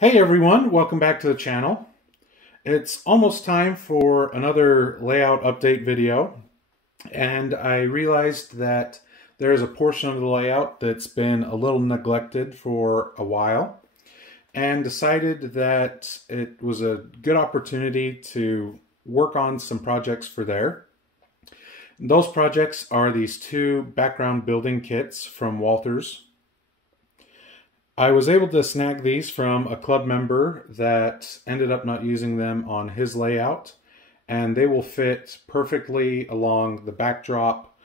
Hey everyone, welcome back to the channel. It's almost time for another layout update video, and I realized that there is a portion of the layout that's been a little neglected for a while, and decided that it was a good opportunity to work on some projects for there. Those projects are these two background building kits from Walthers. I was able to snag these from a club member that ended up not using them on his layout, and they will fit perfectly along the backdrop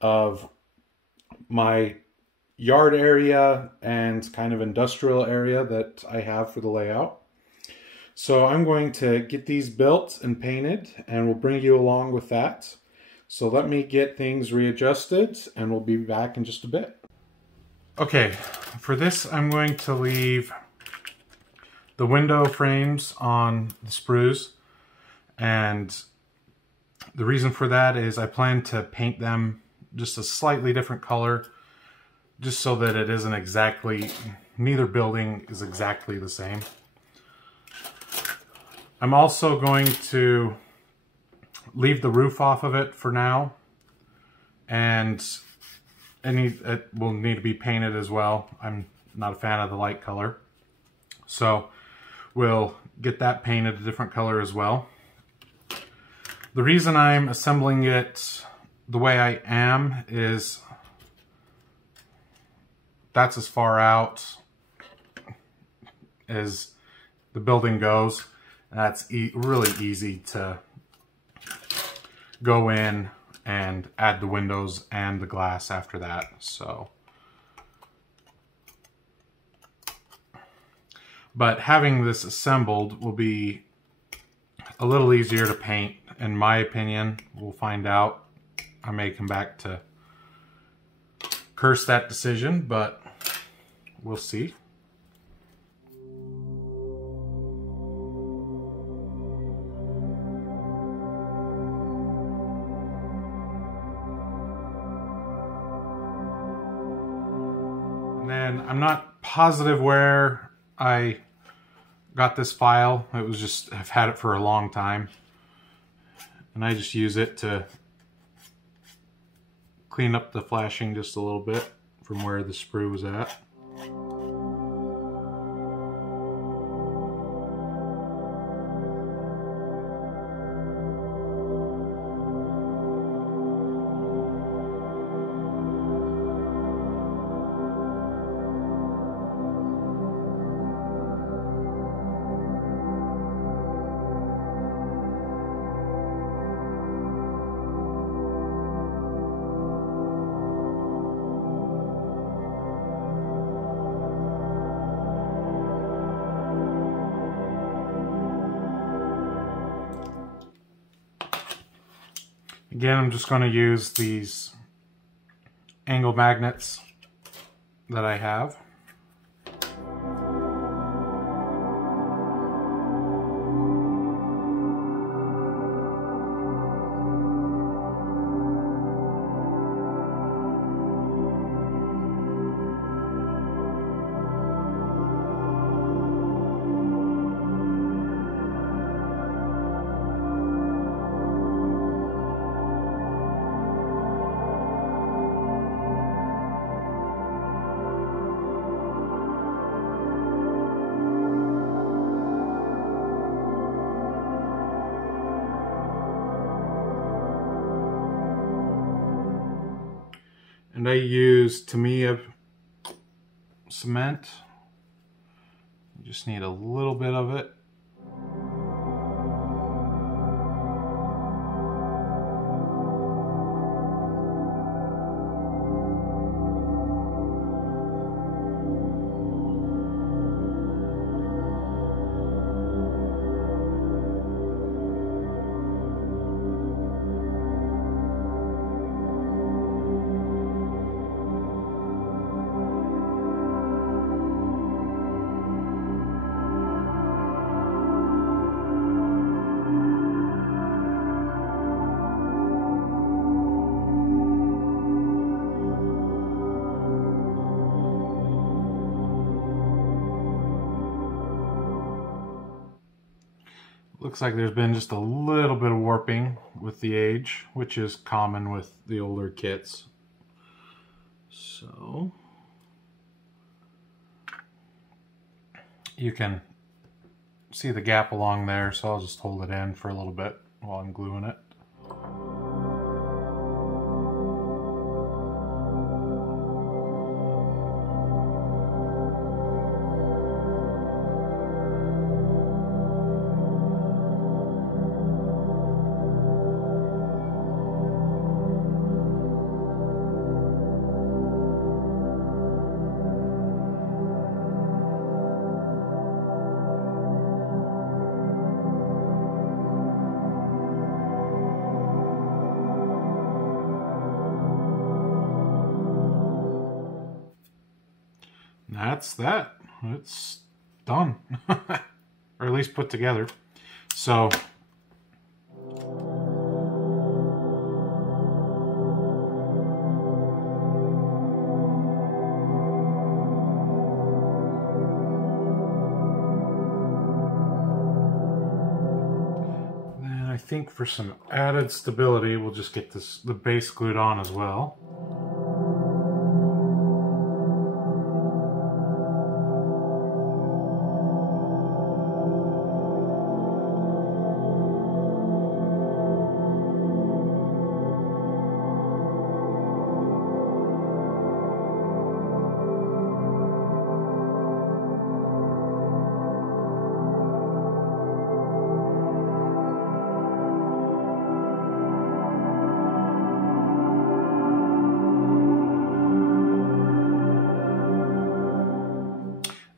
of my yard area and kind of industrial area that I have for the layout. So I'm going to get these built and painted, and we'll bring you along with that. So let me get things readjusted, and we'll be back in just a bit. Okay, for this I'm going to leave the window frames on the sprues, and the reason for that is I plan to paint them just a slightly different color, just so that it isn't exactly, neither building is exactly the same. I'm also going to leave the roof off of it for now, and it will need to be painted as well. I'm not a fan of the light color, so we'll get that painted a different color as well. The reason I'm assembling it the way I am is that's as far out as the building goes. That's really easy to go in and add the windows and the glass after that. So, but having this assembled will be a little easier to paint, in my opinion. We'll find out. I may come back to curse that decision, but we'll see. And I'm not positive where I got this file. It was just, I've had it for a long time, and I just use it to clean up the flashing just a little bit from where the sprue was at. Again, I'm just going to use these angle magnets that I have. And I use Tamiya cement. You just need a little bit of it. Looks like there's been just a little bit of warping with the age, which is common with the older kits. So you can see the gap along there, so I'll just hold it in for a little bit while I'm gluing it. That's that. It's done. Or at least put together. So then I think for some added stability, we'll just get the base glued on as well.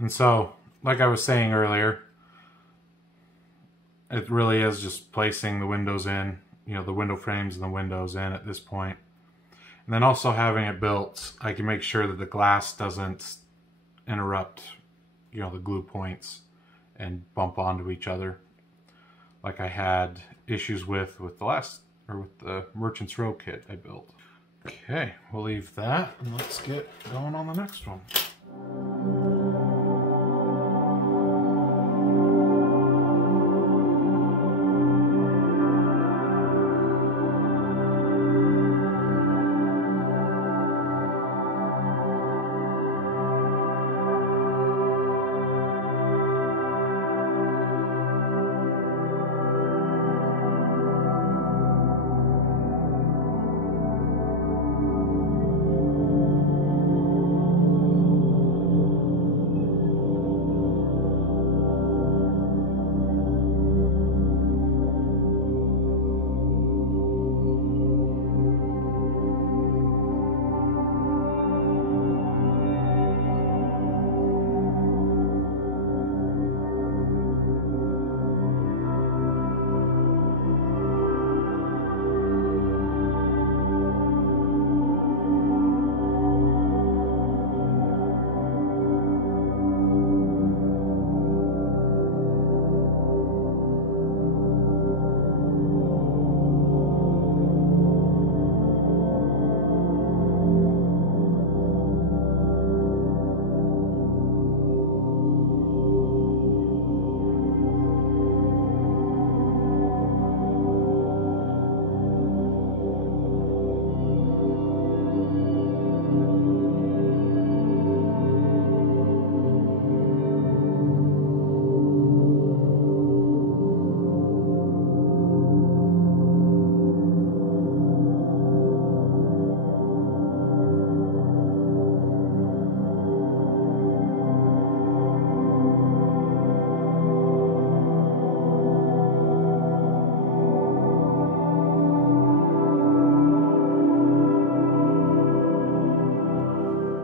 And so, like I was saying earlier, it really is just placing the windows in, you know, the window frames and the windows in at this point. And then also having it built, I can make sure that the glass doesn't interrupt, you know, the glue points and bump onto each other like I had issues with the last, or with the Merchant's Row kit I built. Okay, we'll leave that and let's get going on the next one.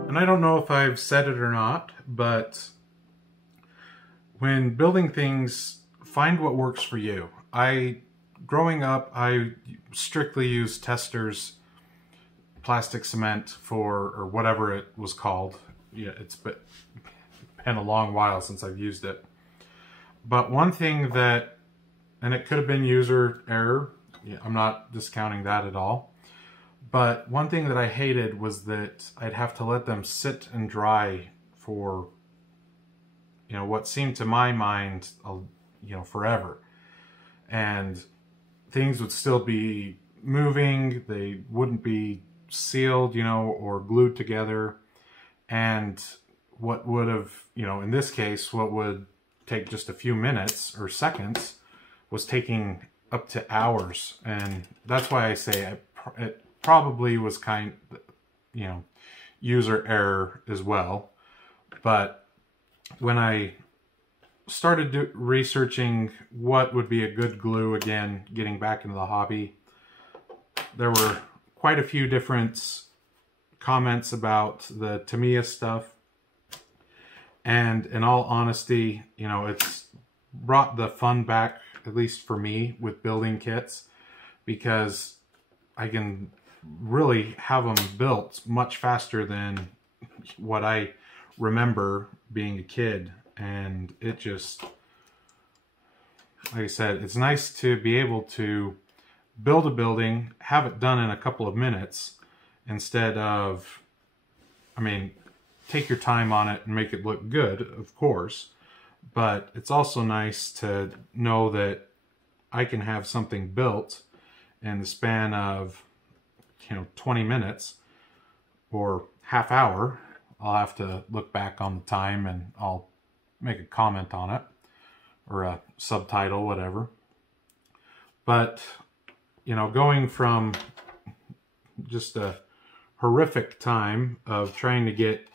And I don't know if I've said it or not, but when building things, find what works for you. Growing up, I strictly used Testors plastic cement or whatever it was called. Yeah, it's been a long while since I've used it. But one thing that, and it could have been user error, yeah, I'm not discounting that at all. But one thing that I hated was that I'd have to let them sit and dry for, you know, what seemed to my mind, you know, forever. and things would still be moving. They wouldn't be sealed, you know, or glued together. And what would have, you know, in this case, what would take just a few minutes or seconds was taking up to hours. And that's why I say it probably was you know, user error as well. But when I started researching what would be a good glue, again, getting back into the hobby, there were quite a few different comments about the Tamiya stuff. And in all honesty, you know, it's brought the fun back, at least for me, with building kits, because I can really have them built much faster than what I remember being a kid. And it just, like I said, it's nice to be able to build a building, have it done in a couple of minutes, instead of, I mean, take your time on it and make it look good, of course, but it's also nice to know that I can have something built in the span of, you know, 20 minutes or half hour. I'll have to look back on the time and I'll make a comment on it, or a subtitle, whatever. But, you know, going from just a horrific time of trying to get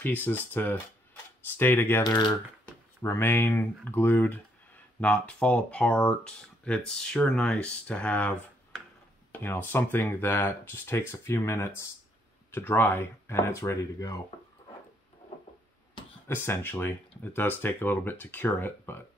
pieces to stay together, remain glued, not fall apart, it's sure nice to have, you know, something that just takes a few minutes to dry and it's ready to go. Essentially, it does take a little bit to cure it, but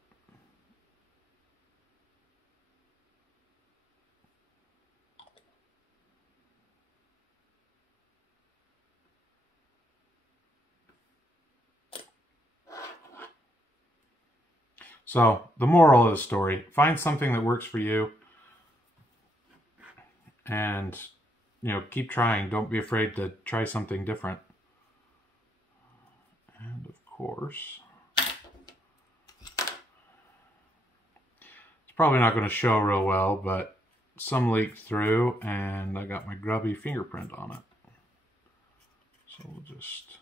so the moral of the story, find something that works for you and, you know, keep trying. Don't be afraid to try something different. And of course, it's probably not going to show real well, but some leaked through and I got my grubby fingerprint on it. So we'll just...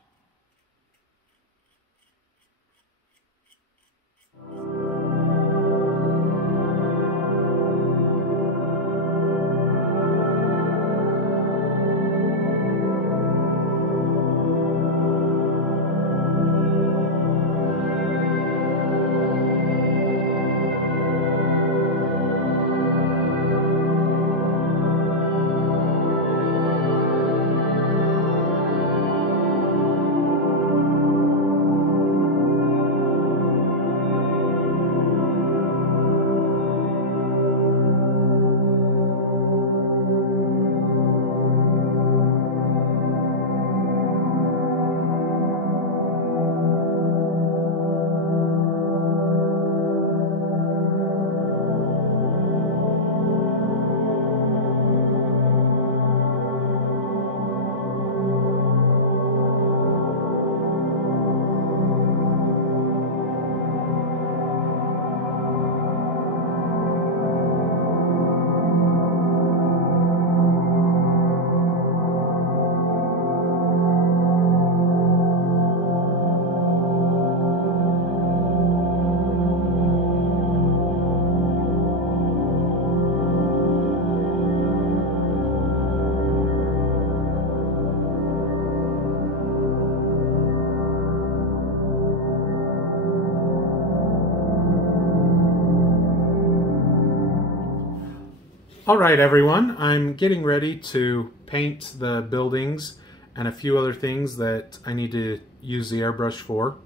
All right, everyone, I'm getting ready to paint the buildings and a few other things that I need to use the airbrush for.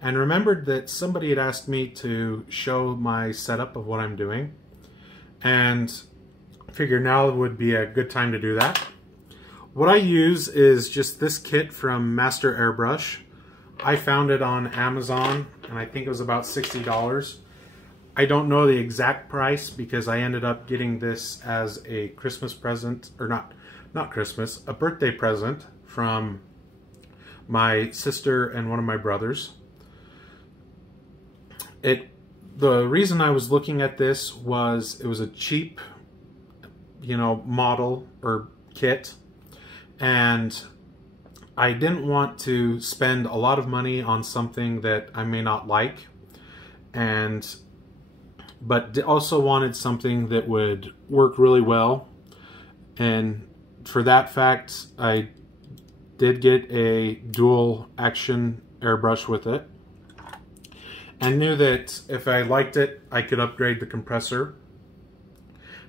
And remembered that somebody had asked me to show my setup of what I'm doing. And figure now would be a good time to do that. What I use is just this kit from Master Airbrush. I found it on Amazon and I think it was about $60. I don't know the exact price because I ended up getting this as a Christmas present, or not Christmas, a birthday present from my sister and one of my brothers. the reason I was looking at this was it was a cheap, model or kit, and I didn't want to spend a lot of money on something that I may not like, but also wanted something that would work really well. And for that fact, I did get a dual action airbrush with it, and knew that if I liked it, I could upgrade the compressor.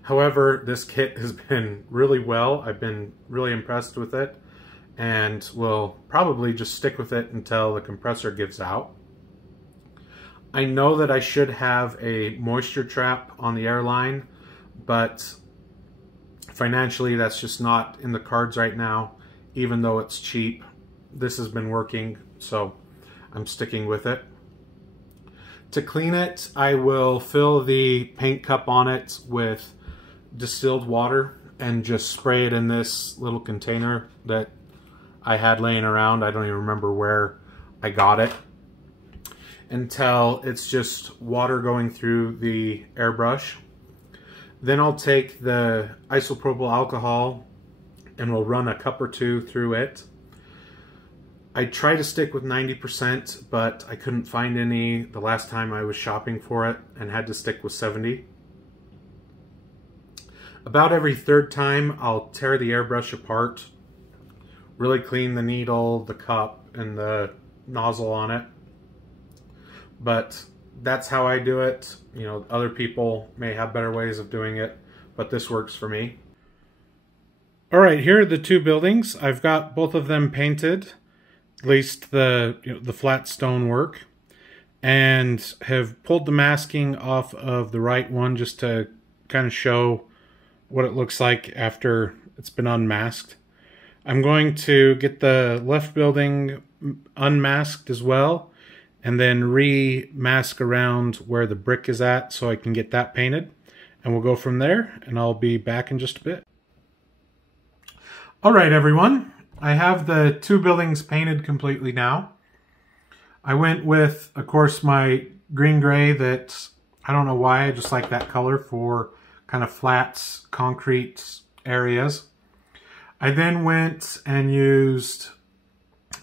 However, this kit has been really well. I've been really impressed with it, and will probably just stick with it until the compressor gives out. I know that I should have a moisture trap on the airline, but financially that's just not in the cards right now, even though it's cheap. This has been working, so I'm sticking with it. To clean it, I will fill the paint cup on it with distilled water and just spray it in this little container that I had laying around. I don't even remember where I got it, until it's just water going through the airbrush. Then I'll take the isopropyl alcohol and we'll run a cup or two through it. I try to stick with 90%, but I couldn't find any the last time I was shopping for it and had to stick with 70. About every third time, I'll tear the airbrush apart, really clean the needle, the cup, and the nozzle on it. But that's how I do it. Other people may have better ways of doing it, but this works for me. All right, here are the two buildings. I've got both of them painted, at least the flat stonework, and have pulled the masking off of the right one just to kind of show what it looks like after it's been unmasked. I'm going to get the left building unmasked as well, and then re-mask around where the brick is at so I can get that painted. And we'll go from there, and I'll be back in just a bit. All right, everyone. I have the two buildings painted completely now. I went with, of course, my green-gray that, I don't know why, I just like that color for kind of flat concrete areas. I then went and used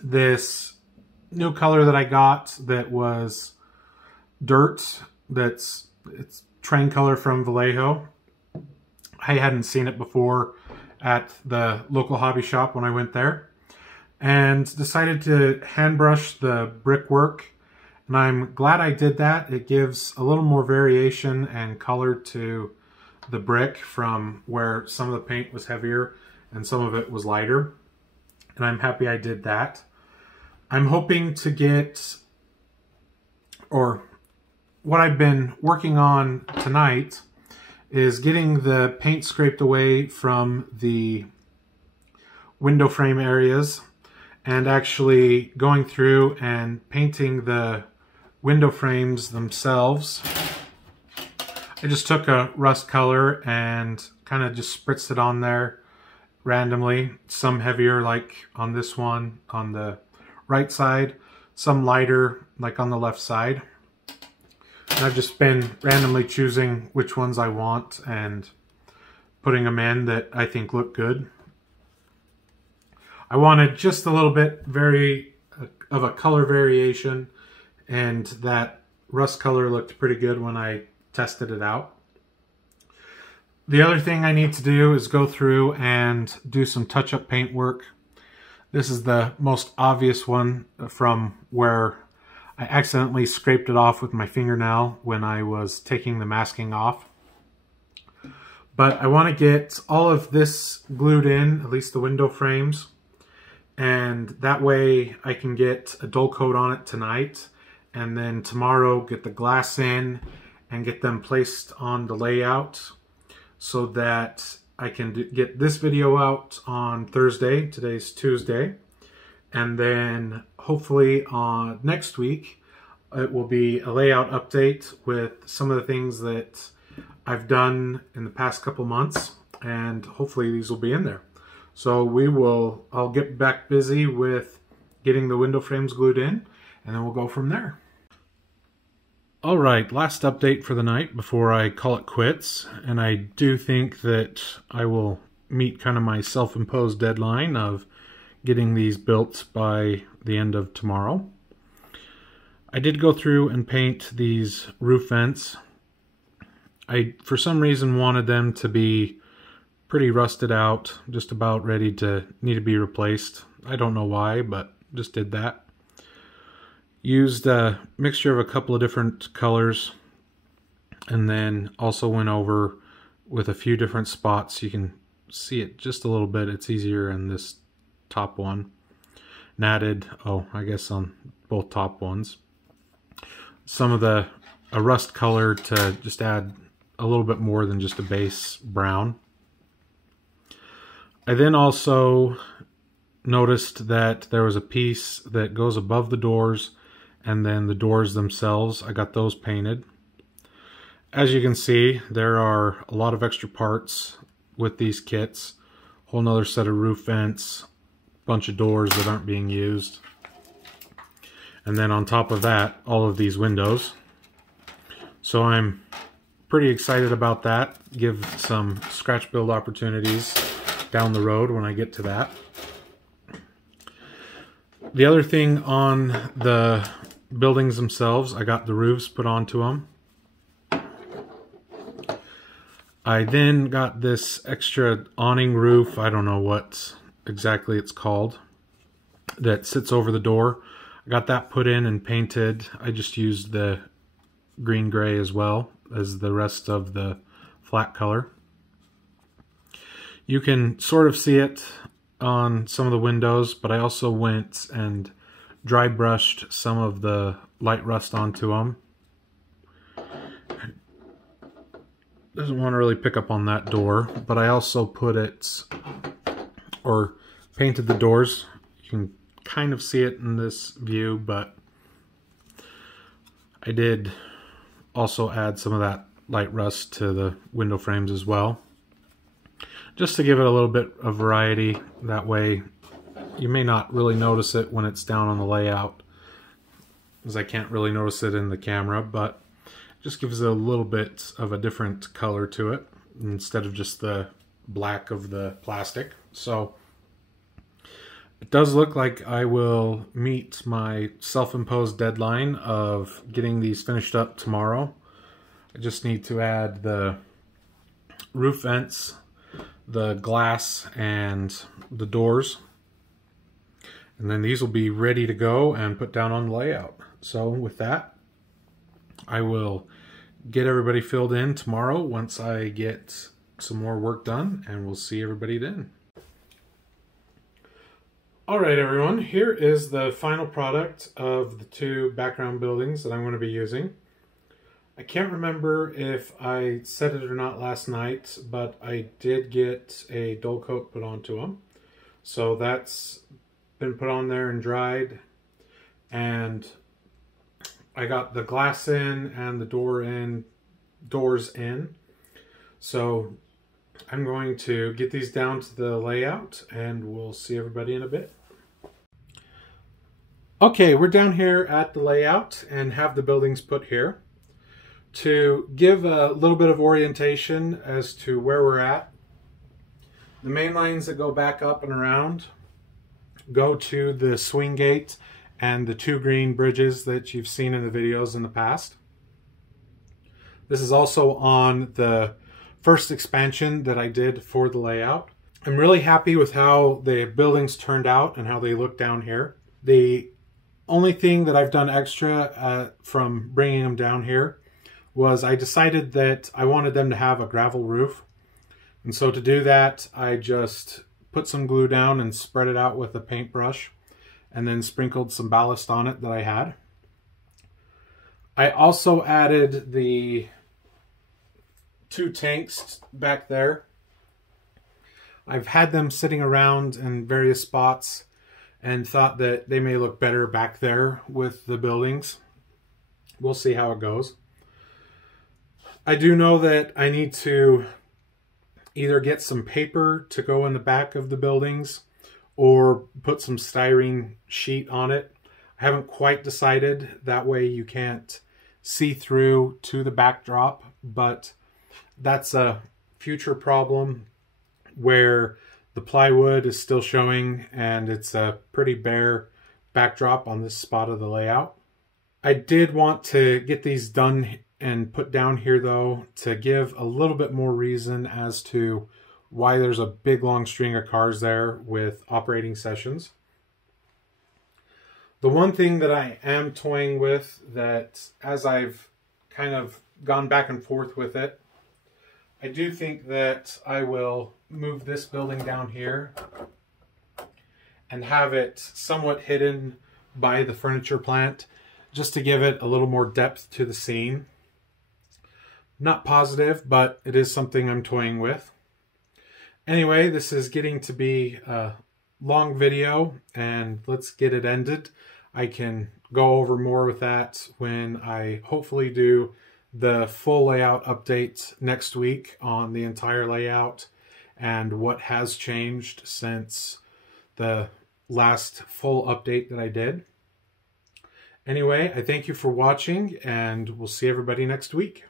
this new color that I got that was dirt. It's train color from Vallejo. I hadn't seen it before at the local hobby shop when I went there, and decided to hand brush the brickwork, and I'm glad I did that. It gives a little more variation and color to the brick from where some of the paint was heavier and some of it was lighter, and I'm happy I did that. I'm hoping to get, or what I've been working on tonight is getting the paint scraped away from the window frame areas and actually going through and painting the window frames themselves. I just took a rust color and kind of just spritzed it on there randomly. Some heavier, like on this one on the right side, some lighter like on the left side. And I've just been randomly choosing which ones I want and putting them in that I think look good. I wanted just a little bit of a color variation, and that rust color looked pretty good when I tested it out. The other thing I need to do is go through and do some touch-up paint work. This is the most obvious one from where I accidentally scraped it off with my fingernail when I was taking the masking off. But I want to get all of this glued in, at least the window frames, and that way I can get a dull coat on it tonight, and then tomorrow get the glass in and get them placed on the layout so that I can get this video out on Thursday. Today's Tuesday. And then hopefully on next week, it will be a layout update with some of the things that I've done in the past couple months, and hopefully these will be in there. So I'll get back busy with getting the window frames glued in, and then we'll go from there. All right, last update for the night before I call it quits, and I do think that I will meet kind of my self-imposed deadline of getting these built by the end of tomorrow. I did go through and paint these roof vents. I, for some reason, wanted them to be pretty rusted out, just about ready to need to be replaced. I don't know why, but just did that. Used a mixture of a couple of different colors, and then also went over with a few different spots. You can see it just a little bit. It's easier in this top one. And added, I guess on both top ones, some of a rust color to just add a little bit more than just a base brown. I then also noticed that there was a piece that goes above the doors, and then the doors themselves, I got those painted. As you can see, there are a lot of extra parts with these kits. Whole nother set of roof vents, bunch of doors that aren't being used. And then on top of that, all of these windows. So I'm pretty excited about that. Give some scratch build opportunities down the road when I get to that. The other thing on the buildings themselves, I got the roofs put onto them. I then got this extra awning roof, I don't know what exactly it's called, that sits over the door. I got that put in and painted. I just used the green gray as well as the rest of the flat color. You can sort of see it on some of the windows, but I also went and dry brushed some of the light rust onto them. Doesn't want to really pick up on that door, but I also put it, or painted the doors. You can kind of see it in this view, but I did also add some of that light rust to the window frames as well, just to give it a little bit of variety. That way you may not really notice it when it's down on the layout, as I can't really notice it in the camera, but it just gives it a little bit of a different color to it instead of just the black of the plastic. So it does look like I will meet my self-imposed deadline of getting these finished up tomorrow. I just need to add the roof vents, the glass, and the doors. And then these will be ready to go and put down on the layout. So with that, I will get everybody filled in tomorrow once I get some more work done, and we'll see everybody then. All right, everyone, here is the final product of the two background buildings that I'm going to be using. I can't remember if I said it or not last night, but I did get a dull coat put onto them. So that's been put on there and dried, and I got the glass in and the doors in. So I'm going to get these down to the layout, and we'll see everybody in a bit. Okay, we're down here at the layout and have the buildings put here. To give a little bit of orientation as to where we're at, the main lines that go back up and around go to the swing gate and the two green bridges that you've seen in the videos in the past. This is also on the first expansion that I did for the layout. I'm really happy with how the buildings turned out and how they look down here. The only thing that I've done extra from bringing them down here was I decided that I wanted them to have a gravel roof. And so to do that, I just put some glue down and spread it out with a paintbrush, and then sprinkled some ballast on it that I had. I also added the two tanks back there. I've had them sitting around in various spots and thought that they may look better back there with the buildings. We'll see how it goes. I do know that I need to either get some paper to go in the back of the buildings or put some styrene sheet on it. I haven't quite decided. That way you can't see-through to the backdrop, but that's a future problem where the plywood is still showing and it's a pretty bare backdrop on this spot of the layout. I did want to get these done and put down here though to give a little bit more reason as to why there's a big long string of cars there with operating sessions. The one thing that I am toying with, that as I've kind of gone back and forth with it, I do think that I will move this building down here and have it somewhat hidden by the furniture plant, just to give it a little more depth to the scene. Not positive, but it is something I'm toying with. Anyway, this is getting to be a long video, and let's get it ended. I can go over more with that when I hopefully do the full layout update next week on the entire layout and what has changed since the last full update that I did. Anyway, I thank you for watching, and we'll see everybody next week.